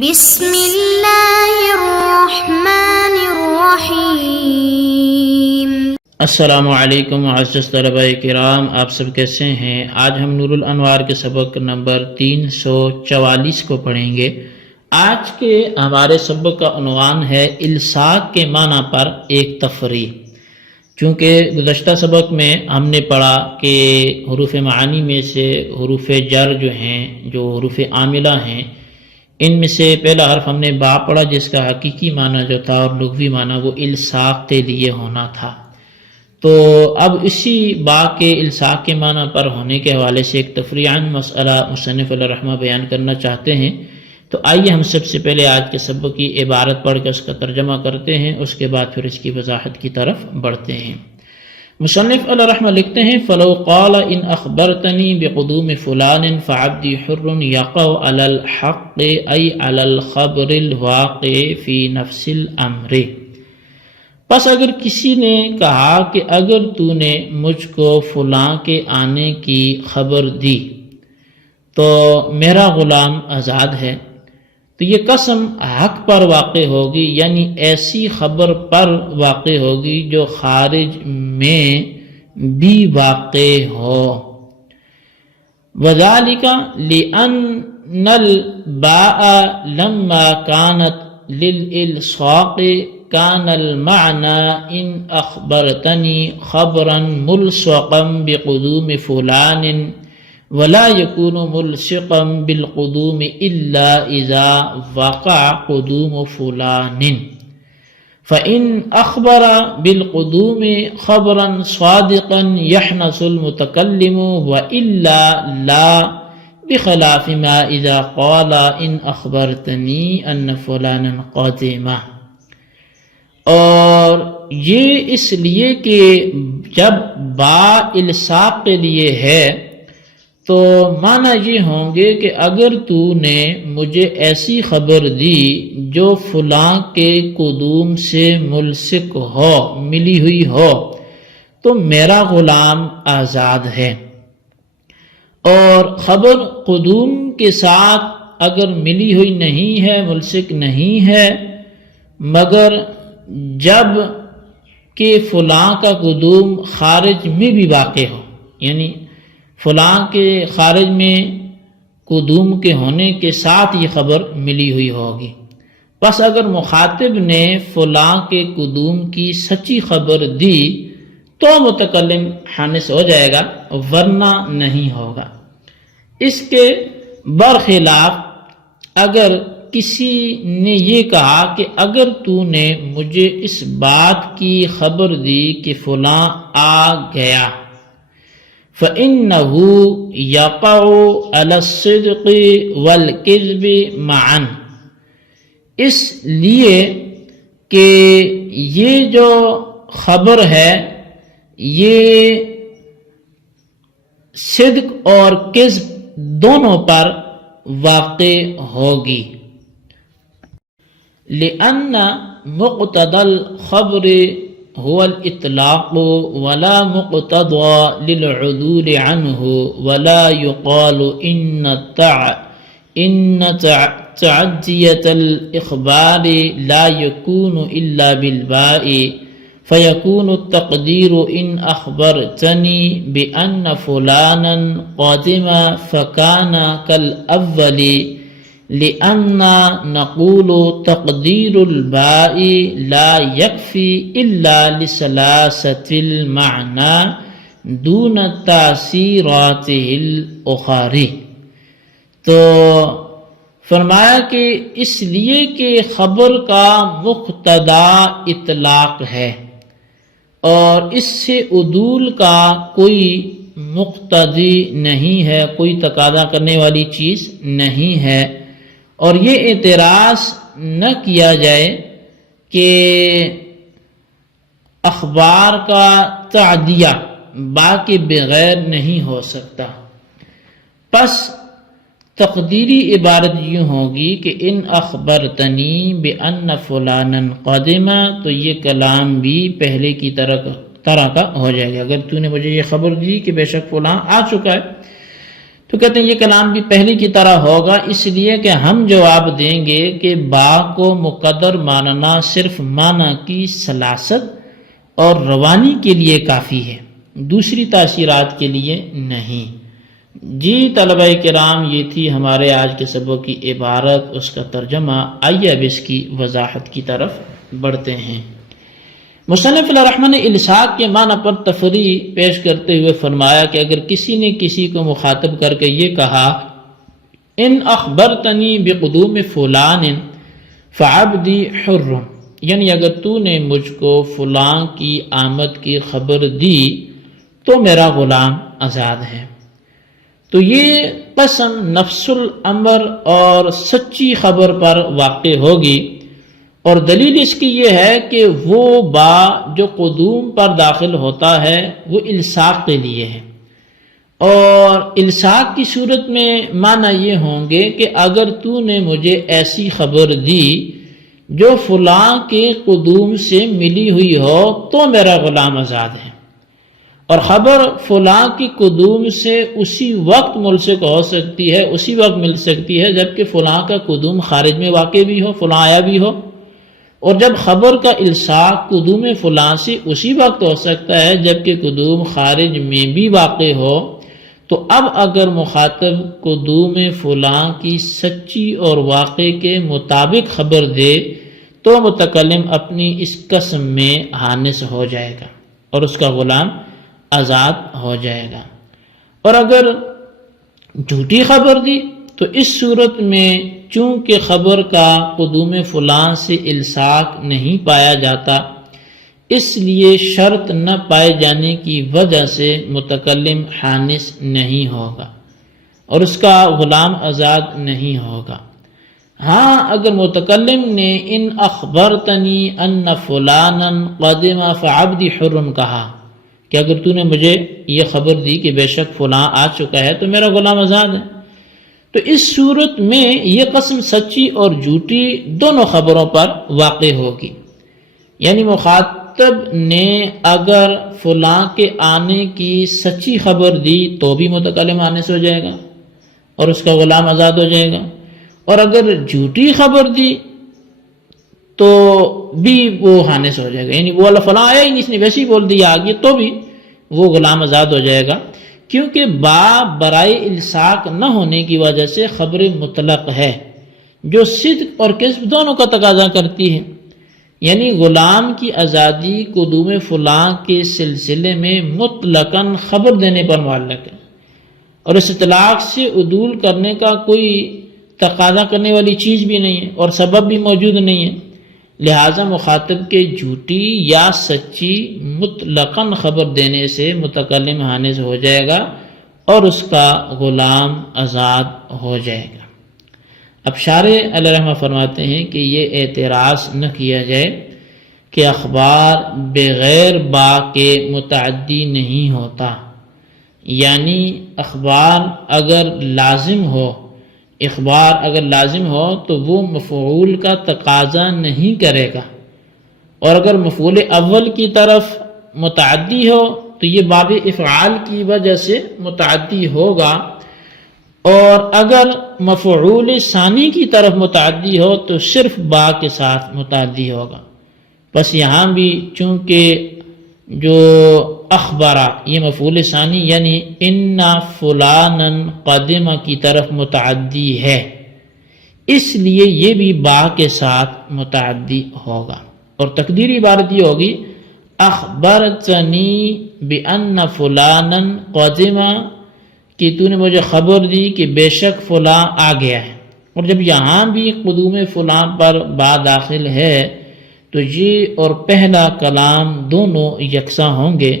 بسم اللہ الرحمن الرحیم۔ السلام علیکم معزز طلباء کرام، آپ سب کیسے ہیں؟ آج ہم نور الانوار کے سبق نمبر 344 کو پڑھیں گے۔ آج کے ہمارے سبق کا عنوان ہے الصاق کے معنی پر ایک تفریح۔ چونکہ گزشتہ سبق میں ہم نے پڑھا کہ حروف معانی میں سے حروف جر جو ہیں، جو حروف عاملہ ہیں، ان میں سے پہلا حرف ہم نے با پڑھا، جس کا حقیقی معنی جو تھا اور لغوی معنی وہ الصاق کے لیے ہونا تھا۔ تو اب اسی با کے الصاق کے معنی پر ہونے کے حوالے سے ایک تفریعاً مسئلہ مصنف علیہ الرحمہ بیان کرنا چاہتے ہیں۔ تو آئیے ہم سب سے پہلے آج کے سبق کی عبارت پڑھ کے اس کا ترجمہ کرتے ہیں، اس کے بعد پھر اس کی وضاحت کی طرف بڑھتے ہیں۔ مصنف علیہ الرحمہ لکھتے ہیں فَلَوْ قَالَ إِنْ أَخْبَرْتَنِي بِقُدُومِ فُلَانٍ فَعَبْدِي حُرٌّ يَقَعُ عَلَى الْحَقِّ أَيْ عَلَى الْخَبْرِ الْوَاقِعِ فِي نَفْسِ الْأَمْرِ۔ پس اگر کسی نے کہا کہ اگر تو نے مجھ کو فلاں کے آنے کی خبر دی تو میرا غلام آزاد ہے، تو یہ قسم حق پر واقع ہوگی، یعنی ایسی خبر پر واقع ہوگی جو خارج میں بھی واقع ہو۔ وَذَلِكَ لِأَنَّ الْبَاءَ لَمَّا كَانَتْ لِلْإِلْصَاقِ كَانَ الْمَعْنَى إِنْ أَخْبَرْتَنِي خَبْرًا مُلْصَقًا بِقُدُومِ فُلَانٍ ولا يكون ملصقا بالقدوم إلا إذا وقع قدوم فلان، فإن أخبر بالقدوم خبرا صادقا يحنث المتكلم وإلا لا، بخلاف ما إذا قال إن أخبرتني أن فلانا قادم۔ اور یہ اس لیے کہ جب با الصاق کے لیے ہے تو معنی یہ ہوں گے کہ اگر تو نے مجھے ایسی خبر دی جو فلاں کے قدوم سے ملصق ہو، ملی ہوئی ہو، تو میرا غلام آزاد ہے۔ اور خبر قدوم کے ساتھ اگر ملی ہوئی نہیں ہے، ملصق نہیں ہے، مگر جب کہ فلاں کا قدوم خارج میں بھی واقع ہو، یعنی فلاں کے خارج میں قدوم کے ہونے کے ساتھ یہ خبر ملی ہوئی ہوگی، پس اگر مخاطب نے فلاں کے قدوم کی سچی خبر دی تو متکلم حانث ہو جائے گا، ورنہ نہیں ہوگا۔ اس کے برخلاف اگر کسی نے یہ کہا کہ اگر تو نے مجھے اس بات کی خبر دی کہ فلاں آ گیا، فَإِنَّهُ يَقَعُ عَلَى الصِّدْقِ وَالْكِذْبِ مَعًا، اس لیے کہ یہ جو خبر ہے یہ صدق اور کذب دونوں پر واقع ہوگی۔ لِأَنَّ مُقْتَضَى الْخَبْرِ هو الإطلاق ولا مقتضى للعدول عنه، ولا يقال إن تعدية الإخبار لا يكون إلا بالباء، فيكون التقدير إن أخبرتني بأن فلانا قادم فكان كالأول، لأن نقول تقدير الباء لا يكفي إلا لسلاسة المعنى دون تأثيراته الأخرى۔ تو فرمایا کہ اس لیے کہ خبر کا مقتضا اطلاق ہے اور اس سے عدول کا کوئی مقتضی نہیں ہے، کوئی تقاضا کرنے والی چیز نہیں ہے، اور یہ اعتراض نہ کیا جائے کہ اخبار کا تعدیہ با کے بغیر نہیں ہو سکتا۔ پس تقدیری عبارت یوں ہوگی کہ ان اخبرتنی بان فلانا قادم، تو یہ کلام بھی پہلے کی طرح کا ہو جائے گا۔ اگر تو نے مجھے یہ خبر دی کہ بے شک فلاں آ چکا ہے، تو کہتے ہیں یہ کلام بھی پہلے کی طرح ہوگا، اس لیے کہ ہم جواب دیں گے کہ با کو مقدر ماننا صرف معنی کی سلاست اور روانی کے لیے کافی ہے، دوسری تاثیرات کے لیے نہیں۔ جی طلبہ کرام، یہ تھی ہمارے آج کے سبق کی عبارت، اس کا ترجمہ۔ آئیے اب اس کی وضاحت کی طرف بڑھتے ہیں۔ مصنف الرحمن نے الصاق کے معنی پر تفریع پیش کرتے ہوئے فرمایا کہ اگر کسی نے کسی کو مخاطب کر کے یہ کہا ان اخبرتنی بقدوم فلان فعبدی حر، یعنی اگر تو نے مجھ کو فلاں کی آمد کی خبر دی تو میرا غلام آزاد ہے، تو یہ قسم نفس الامر اور سچی خبر پر واقع ہوگی، اور دلیل اس کی یہ ہے کہ وہ با جو قدوم پر داخل ہوتا ہے وہ الصاق کے لیے ہے، اور الصاق کی صورت میں معنی یہ ہوں گے کہ اگر تو نے مجھے ایسی خبر دی جو فلاں کے قدوم سے ملی ہوئی ہو تو میرا غلام آزاد ہے، اور خبر فلاں کی قدوم سے اسی وقت ملصق ہو سکتی ہے، اسی وقت مل سکتی ہے جبکہ فلاں کا قدوم خارج میں واقع بھی ہو، فلاں آیا بھی ہو، اور جب خبر کا الصاق قدوم فلاں سے اسی وقت ہو سکتا ہے جبکہ قدوم خارج میں بھی واقع ہو، تو اب اگر مخاطب قدوم فلاں کی سچی اور واقع کے مطابق خبر دے تو متکلم اپنی اس قسم میں حانث ہو جائے گا اور اس کا غلام آزاد ہو جائے گا، اور اگر جھوٹی خبر دی تو اس صورت میں چونکہ خبر کا قدوم فلاں سے الصاق نہیں پایا جاتا، اس لیے شرط نہ پائے جانے کی وجہ سے متکلم حانث نہیں ہوگا اور اس کا غلام آزاد نہیں ہوگا۔ ہاں اگر متکلم نے ان اخبرتنی ان فلانا قدم فعبدی حر کہا کہ اگر تو نے مجھے یہ خبر دی کہ بے شک فلاں آ چکا ہے تو میرا غلام آزاد ہے، تو اس صورت میں یہ قسم سچی اور جھوٹی دونوں خبروں پر واقع ہوگی، یعنی مخاطب نے اگر فلاں کے آنے کی سچی خبر دی تو بھی متکلم حانث ہو جائے گا اور اس کا غلام آزاد ہو جائے گا، اور اگر جھوٹی خبر دی تو بھی وہ حانث ہو جائے گا، یعنی وہ فلاں آیا ہی نہیں، اس نے ویسے ہی بول دیا آگے، تو بھی وہ غلام آزاد ہو جائے گا، کیونکہ با برائے الصاق نہ ہونے کی وجہ سے خبر مطلق ہے جو صدق اور کذب دونوں کا تقاضا کرتی ہے، یعنی غلام کی آزادی قدوم فلاں کے سلسلے میں مطلقاً خبر دینے پر معلق ہے، اور اس اطلاق سے عدول کرنے کا کوئی تقاضا کرنے والی چیز بھی نہیں ہے اور سبب بھی موجود نہیں ہے، لہٰذا مخاطب کے جھوٹی یا سچی مطلقاً خبر دینے سے متکلم حانث ہو جائے گا اور اس کا غلام آزاد ہو جائے گا۔ اب شارح علیہ رحمہ فرماتے ہیں کہ یہ اعتراض نہ کیا جائے کہ اخبار بغیر با کے متعدی نہیں ہوتا، یعنی اخبار اگر لازم ہو تو وہ مفعول کا تقاضا نہیں کرے گا، اور اگر مفعول اول کی طرف متعدی ہو تو یہ باب افعال کی وجہ سے متعدی ہوگا، اور اگر مفعول ثانی کی طرف متعدی ہو تو صرف با کے ساتھ متعدی ہوگا۔ بس یہاں بھی چونکہ جو اخبارہ یہ مفعول ثانی یعنی ان فلانا قدم کی طرف متعدی ہے، اس لیے یہ بھی با کے ساتھ متعدی ہوگا، اور تقدیری عبارت یہ ہوگی اخبرتنی بان فلانا قدم، کہ تو نے مجھے خبر دی کہ بے شک فلاں آ گیا ہے، اور جب یہاں بھی قدوم فلاں پر با داخل ہے تو یہ اور پہلا کلام دونوں یکساں ہوں گے،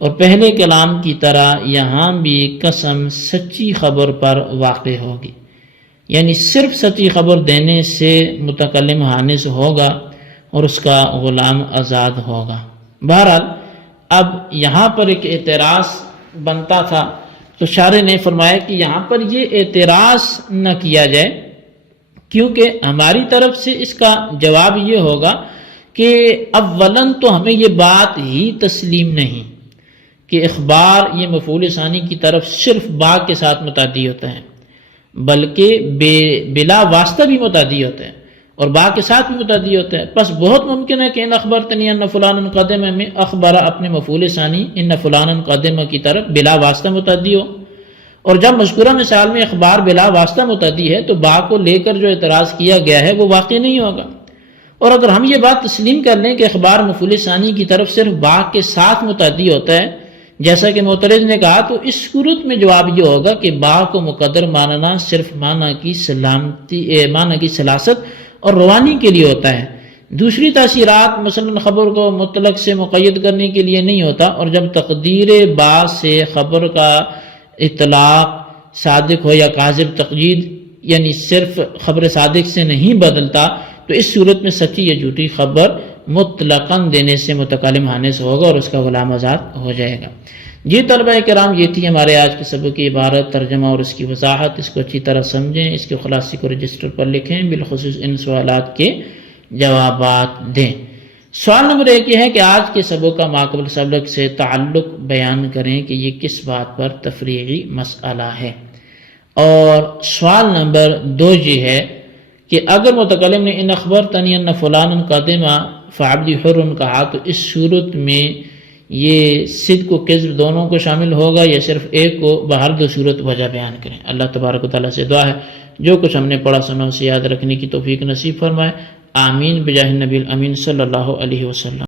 اور پہلے کلام کی طرح یہاں بھی قسم سچی خبر پر واقع ہوگی، یعنی صرف سچی خبر دینے سے متکلم حانث ہوگا اور اس کا غلام آزاد ہوگا۔ بہرحال اب یہاں پر ایک اعتراض بنتا تھا تو شارح نے فرمایا کہ یہاں پر یہ اعتراض نہ کیا جائے، کیونکہ ہماری طرف سے اس کا جواب یہ ہوگا کہ اولاً تو ہمیں یہ بات ہی تسلیم نہیں کہ اخبار یہ مفعول ثانی کی طرف صرف با کے ساتھ متعدی ہوتا ہے، بلکہ بلا واسطہ بھی متعدی ہوتا ہے اور با کے ساتھ بھی متعدی ہوتا ہے۔ پس بہت ممکن ہے کہ ان اخبرتنی ان فلان قدم میں اخبر اپنے مفعول ثانی ان فلان قدم کی طرف بلا واسطہ متعدی ہو، اور جب مذکورہ مثال میں اخبار بلا واسطہ متعدی ہے تو با کو لے کر جو اعتراض کیا گیا ہے وہ واقع نہیں ہوگا۔ اور اگر ہم یہ بات تسلیم کر لیں کہ اخبار مفعول ثانی کی طرف صرف با کے ساتھ متعدی ہوتا ہے جیسا کہ معترض نے کہا، تو اس صورت میں جواب یہ ہوگا کہ با کو مقدر ماننا صرف معنی کی سلاست اور روانی کے لیے ہوتا ہے، دوسری تاثیرات مثلا خبر کو مطلق سے مقید کرنے کے لیے نہیں ہوتا۔ اور جب تقدیر با سے خبر کا اطلاق صادق ہو یا کاذب تقیید یعنی صرف خبر صادق سے نہیں بدلتا، تو اس صورت میں سچی یا جھوٹی خبر مطلقاً دینے سے متکلم آنے سے ہوگا اور اس کا غلام آزاد ہو جائے گا۔ جی طلبہ کرام، یہ تھی ہمارے آج کے سبق کی عبارت، ترجمہ اور اس کی وضاحت۔ اس کو اچھی طرح سمجھیں، اس کے خلاصے کو رجسٹر پر لکھیں، بالخصوص ان سوالات کے جوابات دیں۔ سوال نمبر 1 یہ ہے کہ آج کے سبق کا ماقبل سبق سے تعلق بیان کریں کہ یہ کس بات پر تفریعی مسئلہ ہے۔ اور سوال نمبر 2 یہ ہے کہ اگر متکلم نے ان اخبرتنی ان فلان قدما فعبدی حر کہا تو اس صورت میں یہ صدق و کذب دونوں کو شامل ہوگا یا صرف ایک کو؟ بہر دو صورت وجہ بیان کریں۔ اللہ تبارک و تعالیٰ سے دعا ہے جو کچھ ہم نے پڑھا سنا اسے یاد رکھنے کی توفیق نصیب فرمائے، آمین بجاہ النبی الامین صلی اللہ علیہ وسلم۔